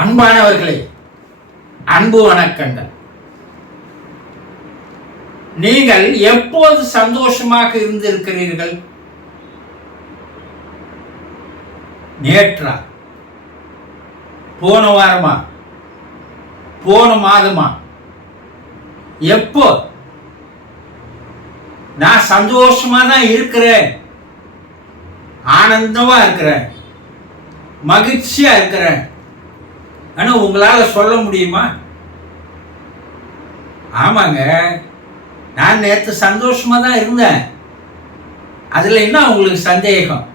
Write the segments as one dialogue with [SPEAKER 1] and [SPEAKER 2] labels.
[SPEAKER 1] அன்பானவர்களே அன்பு வணக்கங்கள். நீங்கள் எப்போது சந்தோஷமாக இருந்திருக்கிறீர்கள்? நேற்றா? போன வாரமா? போன மாதமா? எப்போ? நான் சந்தோஷமா தான் இருக்கிறேன். ஆனந்தமா இருக்கிறேன். மகிழ்ச்சியா இருக்கிறேன். ஆனால் உங்களால் சொல்ல முடியுமா? ஆமாங்க. நான் நேற்று சந்தோஷமாக தான் இருந்தேன். அதில் என்ன உங்களுக்கு சந்தேகம்?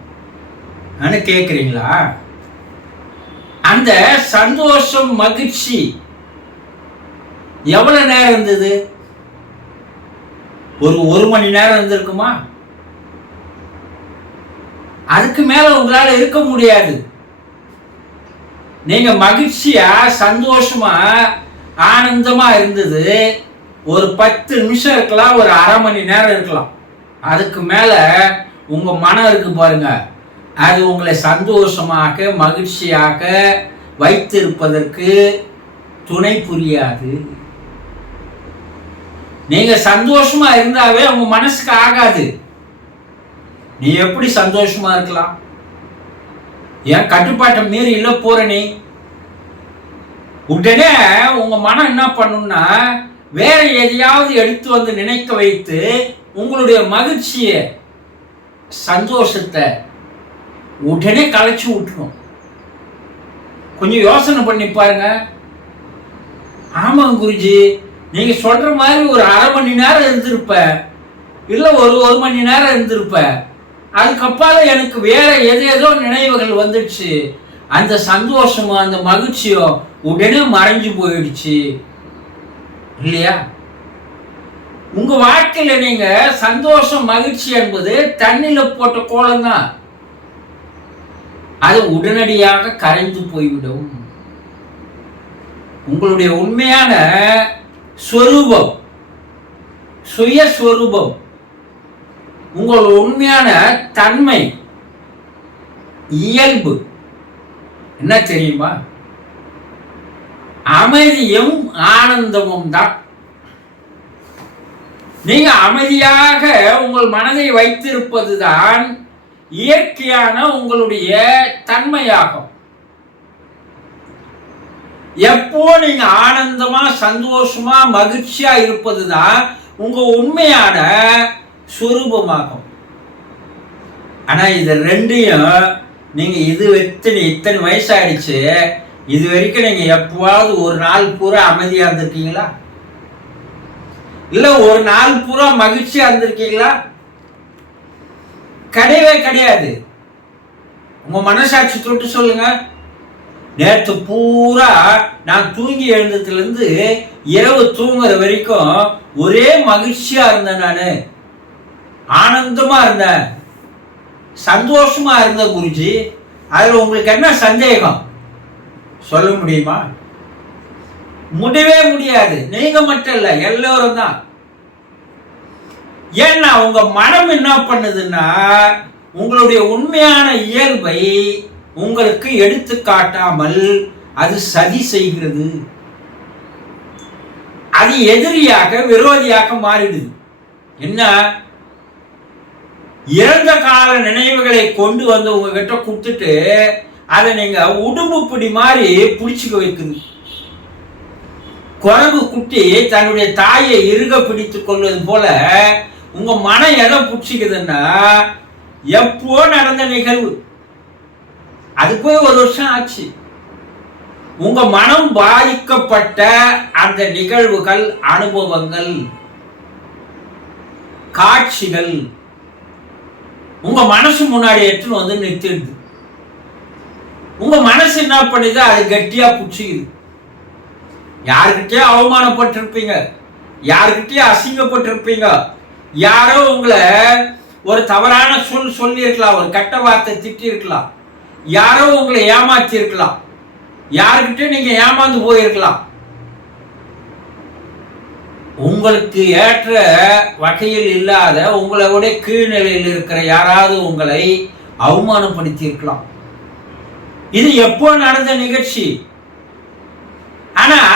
[SPEAKER 1] ஆனு கேட்குறீங்களா அந்த சந்தோஷம் மகிழ்ச்சி எவ்வளோ நேரம் இருந்தது? ஒரு ஒரு மணி நேரம் இருந்திருக்குமா? அதுக்கு மேலே உங்களால் இருக்க முடியாது. நீங்க மகிழ்ச்சியா சந்தோஷமா ஆனந்தமா இருந்தது ஒரு பத்து நிமிஷம் இருக்கலாம் ஒரு அரை மணி நேரம் இருக்கலாம். அதுக்கு மேல உங்க மனம் இருக்கு பாருங்க. அது உங்களை சந்தோஷமாக மகிழ்ச்சியாக வைத்திருப்பதற்கு துணை புரியாது. நீங்க சந்தோஷமா இருந்தாவே உங்க மனசுக்கு ஆகாது. நீ எப்படி சந்தோஷமா இருக்கலாம்? என் கட்டுப்பாட்டை மீறி இல்லை போற நீ. உடனே உங்க மனம் என்ன பண்ணும்னா வேற எதையாவது எடுத்து வந்து நினைக்க வைத்து உங்களுடைய மகிழ்ச்சியை சந்தோஷத்தை உடனே களைச்சி விட்டுரும். கொஞ்சம் யோசனை பண்ணி பாருங்க. ஆமாங்க குருஜி நீங்க சொல்ற மாதிரி ஒரு அரை மணி நேரம் இருந்திருப்ப இல்லை ஒரு ஒரு மணி நேரம் இருந்திருப்பேன் அதுக்கப்பால எனக்கு வேற எது ஏதோ நினைவுகள் வந்துடுச்சு. அந்த சந்தோஷமோ அந்த மகிழ்ச்சியோ உடனே மறைஞ்சு போயிடுச்சு. இல்லையா? உங்க வாழ்க்கையில நீங்க சந்தோஷம் மகிழ்ச்சி என்பது தண்ணில போட்ட கோலம் தான். அது உடனடியாக கரைந்து போய்விடும். உங்களுடைய உண்மையான ஸ்வரூபம் சுயஸ்வரூபம் உங்களோட உண்மையான தன்மை இயல்பு. என்ன தெரியுமா? அமைதியும் ஆனந்தமும் தான். நீங்க அமைதியாக உங்கள் மனதை வைத்திருப்பதுதான் இயற்கையான உங்களுடைய தன்மையாகும். எப்போ நீங்க ஆனந்தமா சந்தோஷமா மகிழ்ச்சியா இருப்பதுதான் உங்க உண்மையான சுரூபமாகும். ஆனா இது ரெண்டையும் நீங்க இது எத்தனை இத்தனை வயசாகிடுச்சு இது வரைக்கும் நீங்க எப்போவாவது ஒரு நாள் பூரா அமைதியா இருந்திருக்கீங்களா? இல்லை ஒரு நாள் பூரா மகிழ்ச்சியா இருந்திருக்கீங்களா? கிடையவே கிடையாது. உங்க மனசாட்சி தொட்டு சொல்லுங்க. நேற்று பூரா நான் தூங்கி எழுந்ததுல இருந்து இரவு தூங்குற வரைக்கும் ஒரே மகிழ்ச்சியா இருந்தேன் நானு. ஆனந்தமா இருந்தேன் சந்தோஷமா இருந்த குருஜி அதில் உங்களுக்கு என்ன சந்தேகம்? சொல்ல முடியுமா? முடியவே முடியாது. நீங்க மட்டும் இல்லை எல்லோரும் தான். ஏன்னா உங்க மனம் என்ன பண்ணுதுன்னா உங்களுடைய உண்மையான இயல்பை உங்களுக்கு எடுத்து காட்டாமல் அது சதி செய்கிறது. அது எதிரியாக விரோதியாக மாறிடுது. என்ன? இறந்த கால நினைவுகளை கொண்டு வந்து உங்ககிட்ட கொடுத்துட்டு அதை நீங்க உடும்பு பிடி மாதிரி பிடிச்சிக்க வைக்குது குரங்கு குட்டி தன்னுடைய தாயை இறுக பிடித்து கொள்வது போல உங்க மனம் எதை பிடிச்சிக்குதுன்னா எப்போ நடந்த நிகழ்வு? அது போய் ஒரு வருஷம் ஆச்சு. உங்க மனம் பாதிக்கப்பட்ட அந்த நிகழ்வுகள் அனுபவங்கள் காட்சிகள் உங்க மனசு முன்னாடி எடுத்துன்னு வந்து நிறுத்திடுது. உங்க மனசு என்ன பண்ணுது? அது கட்டியா பிடிச்சிக்குது. யாருக்கிட்டயோ அவமானப்பட்டிருப்பீங்க. யாருக்கிட்டயோ அசிங்கப்பட்டிருப்பீங்க. யாரோ உங்களை ஒரு தவறான சொல் சொல்லியிருக்கலாம். ஒரு கெட்ட வார்த்தை திட்டிருக்கலாம் யாரோ உங்களை ஏமாத்தி இருக்கலாம் யாருக்கிட்ட நீங்க ஏமாந்து போயிருக்கலாம். உங்களுக்கு ஏற்ற வகையில் இல்லாத உங்களை விட கீழ்நிலையில் இருக்கிற யாராவது உங்களை அவமானப்படுத்தி இருக்கலாம் இது எப்போ நடந்த நிகழ்ச்சி?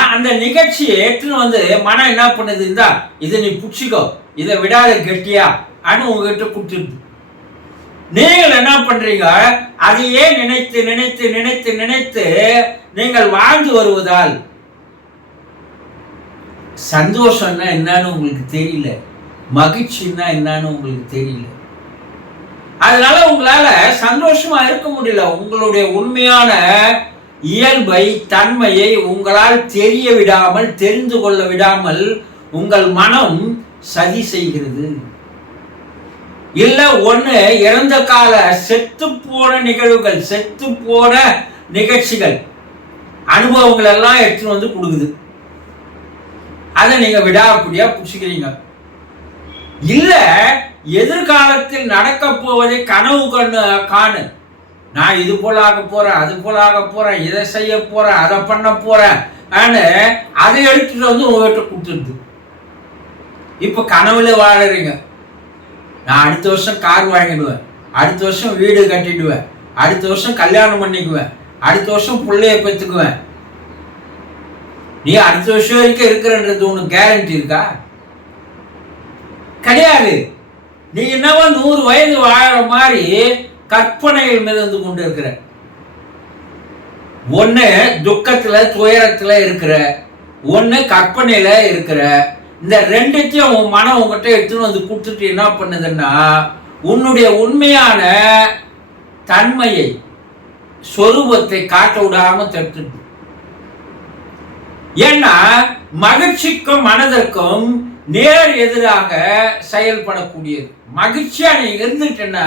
[SPEAKER 1] அந்த நிகழ்ச்சியை எடுத்துன்னு வந்து மனம் என்ன பண்ணுது இதை நீ புடிச்சிக்கோ இதை விடாத கெட்டியா அனு உங்ககிட்ட கொடுத்துருது நீங்கள் என்ன பண்றீங்க? அதையே நினைத்து நினைத்து நினைத்து நினைத்து நீங்கள் வாழ்ந்து வருவதால் சந்தோஷம்னா என்னன்னு உங்களுக்கு தெரியல. மகிழ்ச்சின்னா என்னன்னு உங்களுக்கு தெரியல. அதனால உங்களால சந்தோஷமா இருக்க முடியல. உங்களுடைய உண்மையான இயல்பை தன்மையை உங்களால் தெரிய விடாமல் தெரிந்து கொள்ள விடாமல் உங்கள் மனம் சதி செய்கிறது. இல்ல ஒண்ணு இறந்த கால செத்து போன நிகழ்வுகள் செத்து போன நிகழ்ச்சிகள் அனுபவங்கள் எல்லாம் எடுத்துன்னு வந்து கொடுக்குது. அதை நீங்க விடாப்படியா புடிச்சுக்கிறீங்க. இல்ல எதிர்காலத்தில் நடக்க போவதை கனவு கண்ணு காணு. நான் இது போல ஆக போறேன் அது போல ஆக போறேன் இதை செய்ய போறேன் அதை பண்ண போறேன் அதை எடுத்துட்டு வந்து உங்ககிட்ட கொடுத்துருது. இப்ப கனவுல வாழறீங்க. நான் அடுத்த வருஷம் கார் வாங்கிடுவேன். அடுத்த வருஷம் வீடு கட்டிடுவேன். அடுத்த வருஷம் கல்யாணம் பண்ணிக்குவேன். அடுத்த வருஷம் பிள்ளைய பெற்றுக்குவேன். நீ அடுத்த வருஷம் வரைக்கும் இருக்கிறன்றது உனக்கு கேரண்டி இருக்கா? கிடையாது. நீ என்னவோ நூறு வயது வாழற மாதிரி கற்பனைகள் மிதந்து கொண்டு இருக்கிற. ஒன்று துக்கத்தில் துயரத்தில் இருக்கிற. ஒன்று கற்பனையில் இருக்கிற. இந்த ரெண்டுத்தையும் உன் மனம் உங்ககிட்ட எடுத்துன்னு வந்து கொடுத்துட்டு என்ன பண்ணுதுன்னா உன்னுடைய உண்மையான தன்மையை சொரூபத்தை காட்ட விடாமல் தடுத்துட்டு ஏன்னா மகிழ்ச்சிக்கும் மனதிற்கும் நேர் எதிராக செயல்படக்கூடியது. மகிழ்ச்சியா நீ இருந்துட்டேன்னா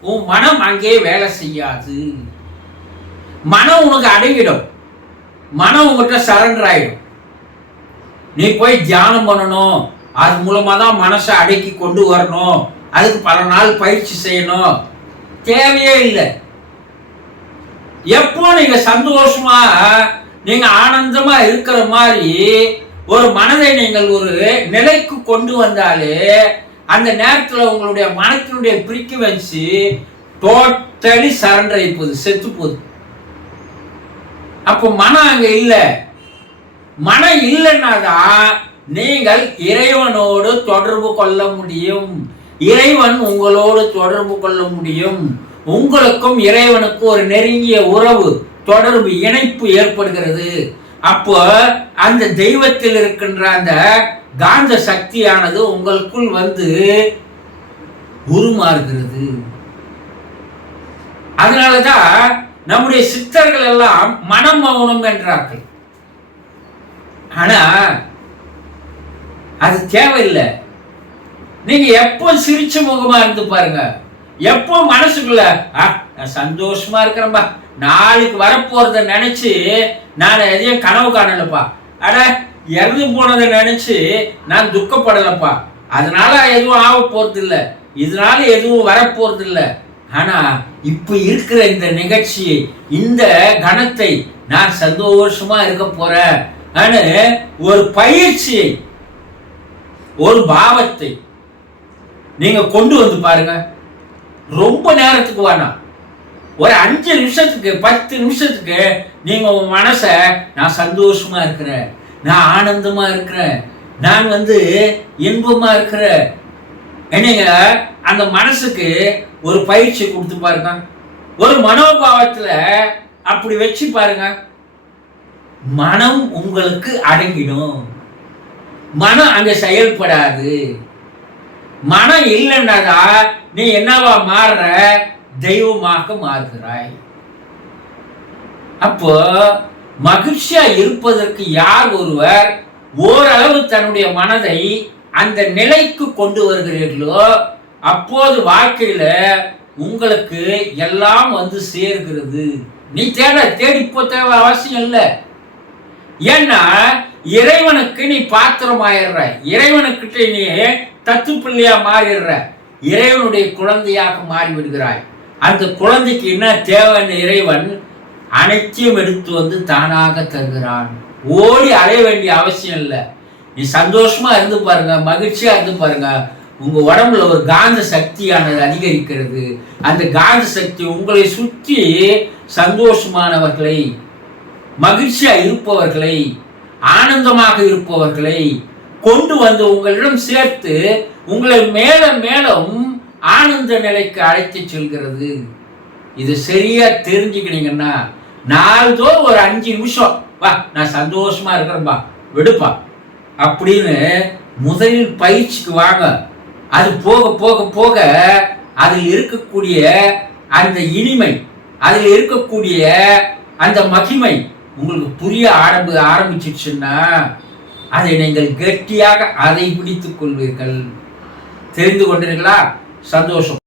[SPEAKER 1] உன் மனம் அங்கே வேலை செய்யாது. மனம் உனக்கு அடங்கிடும். மனம் உங்ககிட்ட சரண்டர் ஆயிடும். நீ போய் தியானம் பண்ணணும். அது மூலமா தான் மனசை அடக்கி கொண்டு வரணும். அதுக்கு பல நாள் பயிற்சி செய்யணும். தேவையே இல்லை. எப்போ நீங்க சந்தோஷமா நீங்க ஆனந்தமா இருக்கிற மாதிரி ஒரு மனதை நீங்கள் ஒரு நிலைக்கு கொண்டு வந்தாலே அந்த நேரத்தில் உங்களுடைய மனத்தினுடைய ஃப்ரீக்குவன்சி டோட்டலி சரண்டர் ஆகி போகுது செத்து போகுது. அப்போ மனம் அங்கே இல்லை. மனம் இல்லைன்னாதான் நீங்கள் இறைவனோடு தொடர்பு கொள்ள முடியும். இறைவன் உங்களோடு தொடர்பு கொள்ள முடியும். உங்களுக்கும் இறைவனுக்கும் ஒரு நெருங்கிய உறவு. தொடர்பு இணைப்பு ஏற்படுகிறது. அப்போ அந்த தெய்வத்தில் இருக்கின்ற அந்த காந்த சக்தியானது உங்களுக்குள் வந்து உருமாறுகிறது. அதனாலதான் நம்முடைய சித்தர்கள் எல்லாம் மனம் மௌனம் என்றார்கள். ஆனா அது தேவையில்லை. நீங்க எப்போ சிரிச்ச முகமா இருந்து பாருங்க. எப்போ மனசுக்குள்ள நான் சந்தோஷமா இருக்கிறேன்பா. நாளைக்கு வரப்போறத நினைச்சு நான் எதையும் கனவு காணலப்பா. அட இறந்து போனதை நினைச்சு நான் துக்கப்படலப்பா. அதனால எதுவும் ஆக போறது இல்லை இதனால எதுவும் வரப்போறது இல்லை ஆனா இப்ப இருக்கிற இந்த நிகழ்ச்சி இந்த கணத்தை நான் சந்தோஷமா இருக்க போறேன். ஒரு பயிற்சியை ஒரு பாவத்தை நீங்க கொண்டு வந்து பாருங்க. ரொம்ப நேரத்துக்கு வேணாம் ஒரு அஞ்சு நிமிஷத்துக்கு பத்து நிமிஷத்துக்கு நீங்க உங்க மனசை நான் சந்தோஷமா இருக்கிறேன். நான் ஆனந்தமா இருக்கிறேன். நான் வந்து இன்பமா இருக்கிறேன். என்னங்க அந்த மனசுக்கு ஒரு பயிற்சி கொடுத்து பாருங்க. ஒரு மனோபாவத்துல அப்படி வச்சு பாருங்க. மனம் உங்களுக்கு அடங்கிடும். மனம் அங்க செயல்படாது. மனம் இல்லைன்னாதா நீ என்னவா மாறுற? தெய்வமாக மாறுகிறாய். அப்போ மகிழ்ச்சியா இருப்பதற்கு யார் ஒருவர் ஓரளவு தன்னுடைய மனதை அந்த நிலைக்கு கொண்டு வருகிறீர்களோ அப்போது வாழ்க்கையில உங்களுக்கு எல்லாம் வந்து சேர்கிறது. நீ தேட தேடி போ தேவை அவசியம் இல்லை. ஏன்னா இறைவனுக்கு நீ பாத்திரமாயிடுற. இறைவனுக்கிட்ட நீ தத்து பிள்ளையா மாறிடுற. இறைவனுடைய குழந்தையாக மாறிவிடுகிறாய். அந்த குழந்தைக்கு என்ன தேவைன்னு இறைவன் அனைத்தையும் எடுத்து வந்து தானாக தருகிறான். ஓடி அலைய வேண்டிய அவசியம் இல்லை. நீ சந்தோஷமா இருந்து பாருங்க மகிழ்ச்சியா இருந்து பாருங்க. உங்க உடம்புல ஒரு காந்த சக்தியானது அதிகரிக்கிறது. அந்த காந்த சக்தி உங்களை சுற்றி சந்தோஷமானவர்களை மகிழ்ச்சியா இருப்பவர்களை ஆனந்தமாக இருப்பவர்களை கொண்டு வந்து உங்களிடம் சேர்த்து உங்களை மேலும் மேலும் ஆனந்த நிலைக்கு அழைத்து செல்கிறது. இது சரியா தெரிஞ்சுக்கினீங்கன்னா நாள்தோறும் ஒரு அஞ்சு நிமிஷம் வா நான் சந்தோஷமா இருக்கிறேன்பா விடுப்பா அப்படின்னு முதலில் பயிற்சிக்கு வாங்க. அது போக போக போக அதில் இருக்கக்கூடிய அந்த இனிமை அதில் இருக்கக்கூடிய அந்த மகிமை உங்களுக்கு புரிய ஆரம்பி ஆரம்பிச்சிடுச்சுன்னா அதை நீங்கள் கெட்டியாக அதை பிடித்துக் கொள்வீர்கள். தெரிந்து கொண்டீர்களா? சந்தோஷம்